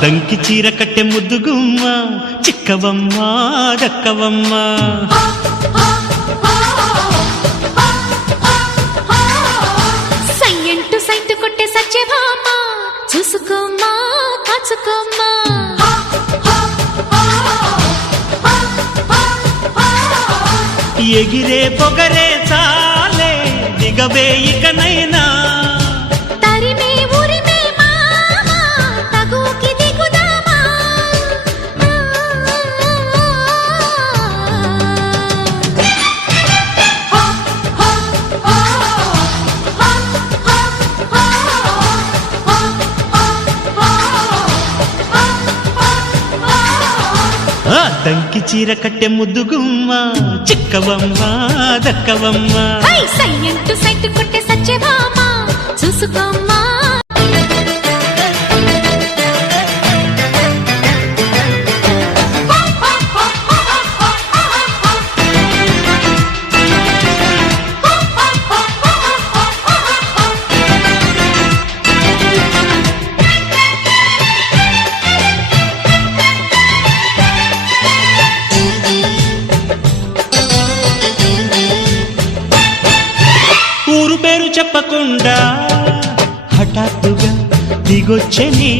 దంకి చీర కట్టె ముద్దుగుమ్మ చిక్కవమ్మ దక్కవమ్మ సయ్యంటు సైటు కొట్టే సత్యభామ చూసుకోమ్మా కాచుకోమ్మా ఎగిరే పొగరే చాలే దిగవే ఇకనైనా దంకి చీర కట్టె ముద్దుగుమ్మ చిక్కవమ్మ దక్కవమ్మ సయ్యంటు సైటు కొట్టే సత్యభామ చూసుకోమ్మా ఊరు పేరు చెప్పకుండా హఠాత్తుగా దిగొచ్చని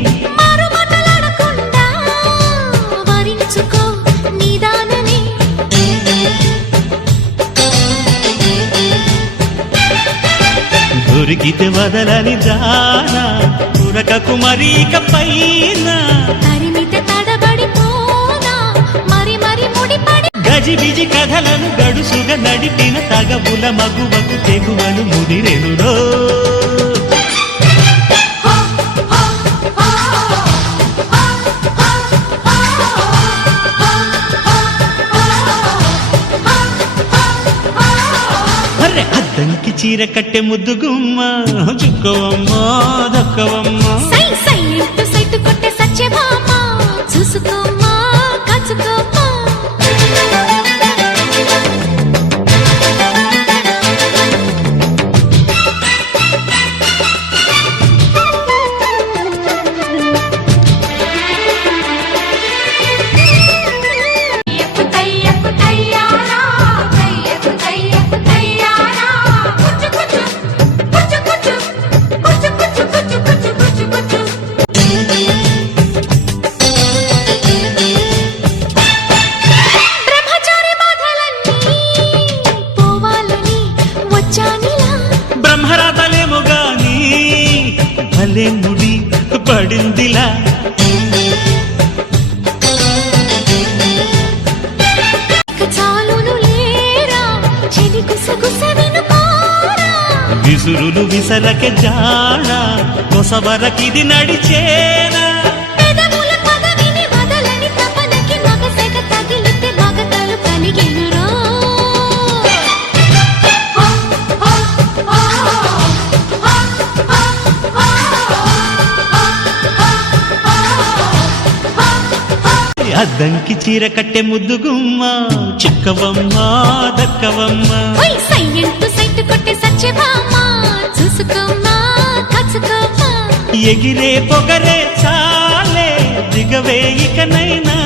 దొరికితే వదలని దానా ఉరకకు మరీక పైన గజిబిజి కథలను గడుసుగా నడిపిన తగవుల మగువకు తెగువలు ముదిరెనురో అరే అద్దంకి చీర కట్టె ముద్దుగుమ్మ చుక్కవమ్మ దక్కవమ్మ సయ్యంటు సైటు కొట్టే సత్యభామ చూసుకోమ్మా కాచుకోమ్మా బ్రహ్మరాతలేమో గాని భలే ముడి పడిందిలా విసురులు విసరకే జాణ కొసవరకిది నడిచేనా అద్దంకి చీర కట్టె ముద్దుగుమ్మ చిక్కవమ్మ దక్కవమ్మ సయ్యంటు సైటు కొట్టే సత్యభామ చూసుకోమ్మా కాచుకోమ్మా ఎగిరే పొగరే చాలే దిగవే ఇకనైనా